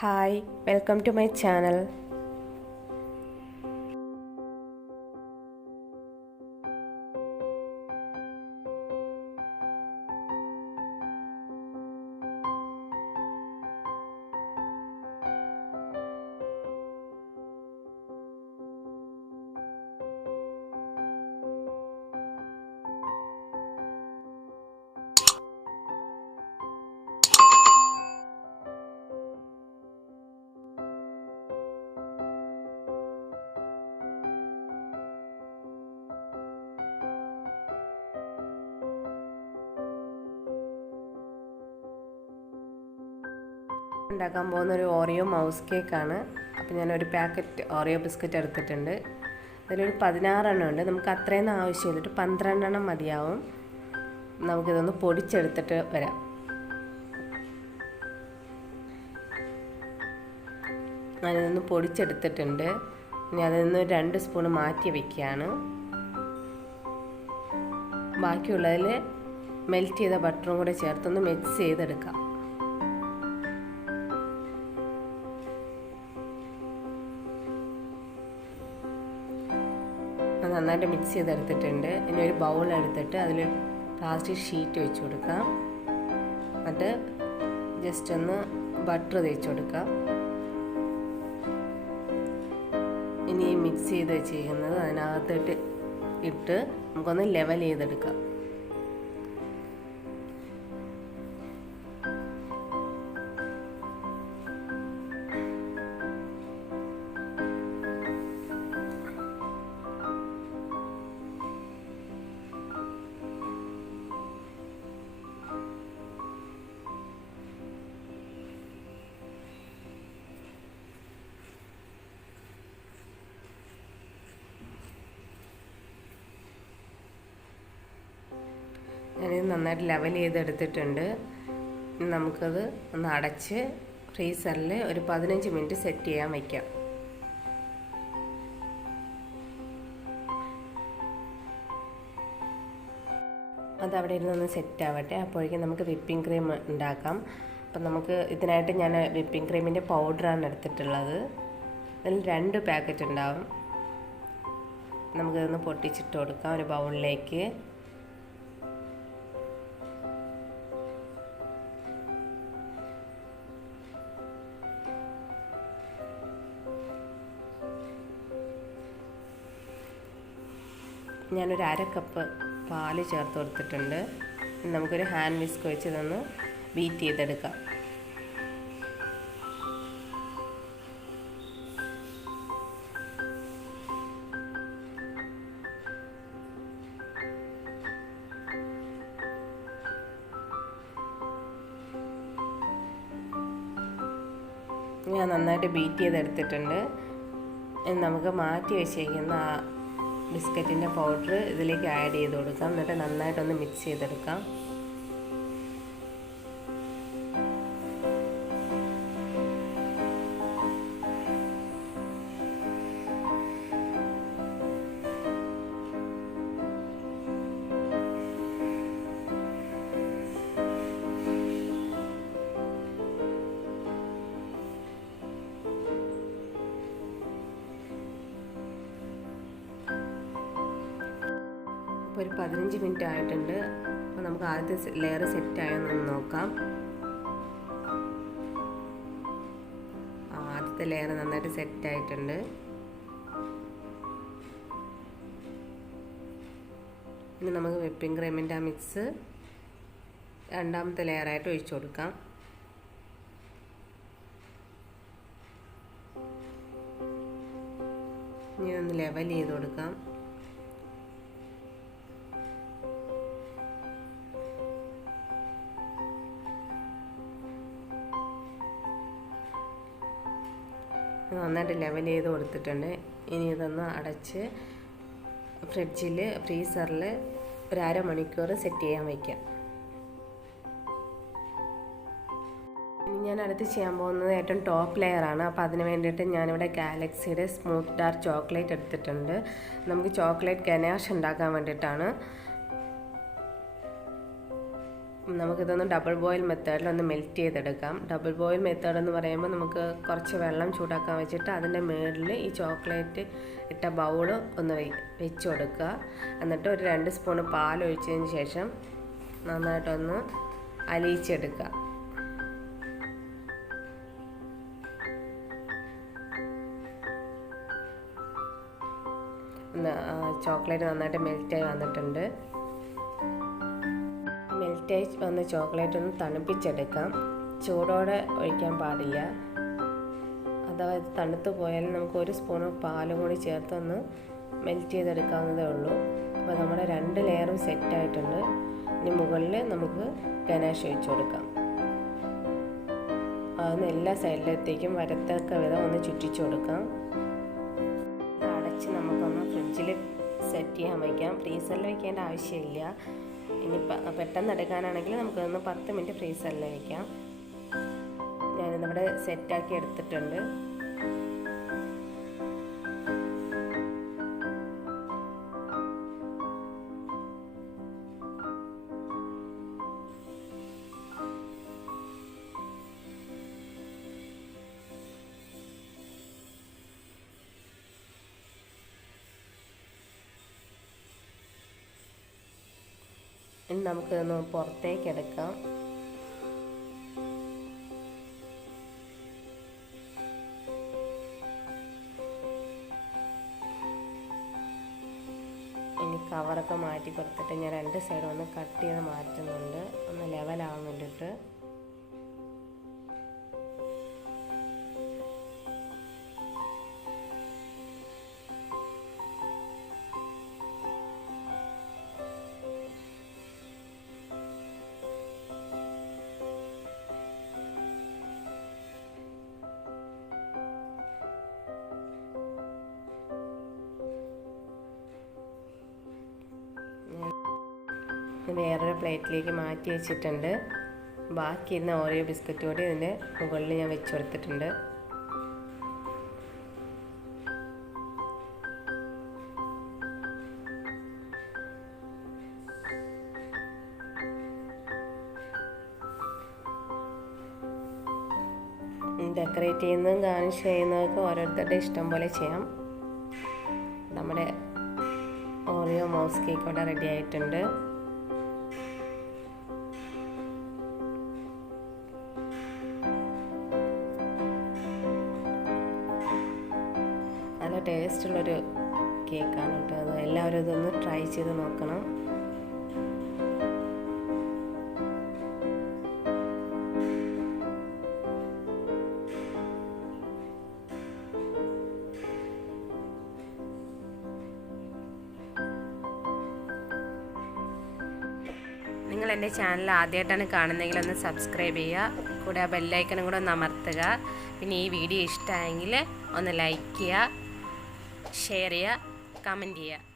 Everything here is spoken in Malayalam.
Hi, welcome to my channel. ഉണ്ടാക്കാൻ പോകുന്ന ഒരു ഓറിയോ മൗസ് കേക്കാണ്. അപ്പോൾ ഞാനൊരു പാക്കറ്റ് ഓറിയോ ബിസ്ക്കറ്റ് എടുത്തിട്ടുണ്ട്. അതിലൊരു 16 എണ്ണം ഉണ്ട്. നമുക്ക് അത്രയൊന്നും ആവശ്യമില്ല, ഒരു 12 എണ്ണം മതിയാവും. നമുക്കിതൊന്ന് പൊടിച്ചെടുത്തിട്ട് വരാം. ഞാനിതൊന്ന് പൊടിച്ചെടുത്തിട്ടുണ്ട്. ഇനി അതിൽ നിന്ന് 2 സ്പൂൺ മാറ്റി വയ്ക്കുകയാണ്. ബാക്കിയുള്ളതിൽ മെൽറ്റ് ചെയ്ത ബട്ടറും കൂടെ ചേർത്തൊന്ന് മിക്സ് ചെയ്തെടുക്കാം. നന്നായിട്ട് മിക്സ് ചെയ്തെടുത്തിട്ടുണ്ട്. ഇനി ഒരു ബൗൾ എടുത്തിട്ട് അതിൽ പ്ലാസ്റ്റിക് ഷീറ്റ് വെച്ച് കൊടുക്കാം. എന്നിട്ട് ജസ്റ്റ് ഒന്ന് ബട്ടർ തേച്ച് കൊടുക്കാം. ഇനി മിക്സ് ചെയ്ത് വെച്ചിരിക്കുന്നത് അതിനകത്തിട്ട് ഇട്ട് നമുക്കൊന്ന് ലെവൽ ചെയ്തെടുക്കാം. ഞാനിത് നന്നായിട്ട് ലെവൽ ചെയ്തെടുത്തിട്ടുണ്ട്. നമുക്കത് ഒന്ന് അടച്ച് ഫ്രീസറിൽ ഒരു 15 മിനിറ്റ് സെറ്റ് ചെയ്യാൻ വയ്ക്കാം. അതവിടെ ഇരുന്നൊന്ന് സെറ്റ് ആവട്ടെ. അപ്പോഴേക്കും നമുക്ക് വിപ്പിംഗ് ക്രീം ഉണ്ടാക്കാം. അപ്പം നമുക്ക് ഇതിനായിട്ട് ഞാൻ വിപ്പിംഗ് ക്രീമിൻ്റെ പൗഡറാണ് എടുത്തിട്ടുള്ളത്. അതിൽ 2 പാക്കറ്റ് ഉണ്ടാവും. നമുക്കിതൊന്ന് പൊട്ടിച്ചിട്ട് കൊടുക്കാം ഒരു ബൗളിലേക്ക്. ഞാനൊരു 1/2 കപ്പ് പാല് ചേർത്ത് കൊടുത്തിട്ടുണ്ട്. നമുക്കൊരു ഹാൻഡ് വിസ്ക് വെച്ച് ഇതൊന്ന് ബീറ്റ് ചെയ്തെടുക്കാം. ഞാൻ നന്നായിട്ട് ബീറ്റ് ചെയ്തെടുത്തിട്ടുണ്ട്. നമുക്ക് മാറ്റി വെച്ചേക്കുന്ന ആ ബിസ്ക്കറ്റിൻ്റെ പൗഡർ ഇതിലേക്ക് ആഡ് ചെയ്ത് കൊടുക്കാം. എന്നിട്ട് നന്നായിട്ടൊന്ന് മിക്സ് ചെയ്തെടുക്കാം. ഒരു 15 മിനിറ്റ് ആയിട്ടുണ്ട്. അപ്പോൾ നമുക്ക് ആദ്യത്തെ ലെയർ സെറ്റ് ആയെന്നൊന്ന് നോക്കാം. ആദ്യത്തെ ലെയർ നന്നായിട്ട് സെറ്റ് ആയിട്ടുണ്ട്. ഇനി നമുക്ക് വിപ്പിംഗ് ക്രീമിൻ്റെ ആ മിക്സ് രണ്ടാമത്തെ ലെയറായിട്ട് ഒഴിച്ചു കൊടുക്കാം. ഇനി ഒന്ന് ലെവൽ ചെയ്ത് കൊടുക്കാം. നന്നായിട്ട് ലെവൽ ചെയ്ത് കൊടുത്തിട്ടുണ്ട്. ഇനി ഇതൊന്ന് അടച്ച് ഫ്രീസറിൽ ഒരു 1/2 മണിക്കൂർ സെറ്റ് ചെയ്യാൻ വയ്ക്കാം. ഇനി ഞാൻ അടുത്ത് ചെയ്യാൻ പോകുന്നത് ഏറ്റവും ടോപ്പ് ലെയറാണ്. അപ്പോൾ അതിന് വേണ്ടിയിട്ട് ഞാനിവിടെ ഗാലക്സിയുടെ സ്മൂത്ത് ഡാർക്ക് ചോക്ലേറ്റ് എടുത്തിട്ടുണ്ട്. നമുക്ക് ചോക്ലേറ്റ് ഗനാഷ് ഉണ്ടാക്കാൻ വേണ്ടിയിട്ടാണ്. നമുക്കിതൊന്ന് ഡബിൾ ബോയിൽ മെത്തേഡിലൊന്ന് മെൽറ്റ് ചെയ്തെടുക്കാം. ഡബിൾ ബോയിൽ മെത്തേഡ് എന്ന് പറയുമ്പോൾ നമുക്ക് കുറച്ച് വെള്ളം ചൂടാക്കാൻ വെച്ചിട്ട് അതിൻ്റെ മുകളിൽ ഈ ചോക്ലേറ്റ് ഇട്ട ബൗൾ ഒന്ന് വെച്ച് കൊടുക്കുക. എന്നിട്ട് ഒരു 2 സ്പൂൺ പാൽ ഒഴിച്ചതിന് ശേഷം നന്നായിട്ടൊന്ന് അലിയിച്ചെടുക്കുക. ചോക്ലേറ്റ് നന്നായിട്ട് മെൽറ്റായി വന്നിട്ടുണ്ട്. മെൽറ്റായി വന്ന ചോക്ലേറ്റ് ഒന്ന് തണുപ്പിച്ചെടുക്കാം. ചൂടോടെ ഒഴിക്കാൻ പാടില്ല. അഥവാ ഇത് തണുത്ത് പോയാലും നമുക്ക് 1 സ്പൂൺ പാലും കൂടി ചേർത്തൊന്ന് മെൽറ്റ് ചെയ്തെടുക്കാവുന്നതേ ഉള്ളൂ. അപ്പോൾ നമ്മുടെ 2 ലെയറും സെറ്റായിട്ടുണ്ട്. ഇനി മുകളിൽ നമുക്ക് ഗനാഷ് ഒഴിച്ചു കൊടുക്കാം. അതൊന്ന് എല്ലാ സൈഡിലത്തേക്കും വരത്തക്ക വിധം ഒന്ന് ചുറ്റിച്ചു കൊടുക്കാം. അടച്ച് നമുക്കൊന്ന് ഫ്രിഡ്ജിൽ സെറ്റ് ചെയ്യാൻ വയ്ക്കാം. ഫ്രീസറിൽ വയ്ക്കേണ്ട ആവശ്യമില്ല. ഇനി പെട്ടെന്ന് എടുക്കാനാണെങ്കിൽ നമുക്കൊന്ന് 10 മിനിറ്റ് ഫ്രീസറിൽ വയ്ക്കാം. ഞാനിന്നിവിടെ സെറ്റാക്കി എടുത്തിട്ടുണ്ട്. ഇനി നമുക്കിതൊന്ന് പുറത്തേക്ക് എടുക്കാം. ഇനി കവറൊക്കെ മാറ്റി കൊടുത്തിട്ട് ഞാൻ 2 സൈഡും ഒന്ന് കട്ട് ചെയ്ത് മാറ്റുന്നുണ്ട്, ഒന്ന് ലെവലാവാൻ വേണ്ടിയിട്ട്. വേറൊരു പ്ലേറ്റിലേക്ക് മാറ്റി വെച്ചിട്ടുണ്ട്. ബാക്കി ഇരുന്ന ഓറിയോ ബിസ്ക്കറ്റ് കൂടി ഇതിൻ്റെ മുകളിൽ ഞാൻ വെച്ച് കൊടുത്തിട്ടുണ്ട്. ഡെക്കറേറ്റ് ചെയ്യുന്നതും ഗാർണിഷ് ചെയ്യുന്നതൊക്കെ ഓരോരുത്തരുടെ ഇഷ്ടം പോലെ ചെയ്യാം. നമ്മുടെ ഓറിയോ മൗസ് കേക്ക് ഇവിടെ റെഡി ആയിട്ടുണ്ട്. നല്ല ടേസ്റ്റുള്ളൊരു കേക്കാണ് കേട്ടോ. അത് എല്ലാവരും ഇതൊന്ന് ട്രൈ ചെയ്ത് നോക്കണം. നിങ്ങൾ എൻ്റെ ചാനൽ ആദ്യമായിട്ടാണ് കാണുന്നതെങ്കിൽ ഒന്ന് സബ്സ്ക്രൈബ് ചെയ്യുക. കൂടെ ആ ബെല്ലൈക്കണും കൂടെ ഒന്ന് അമർത്തുക. പിന്നെ ഈ വീഡിയോ ഇഷ്ടമായെങ്കിൽ ഒന്ന് ലൈക്ക് ചെയ്യുക, ഷെയർ ചെയ്യുക, കമൻറ്റ് ചെയ്യുക.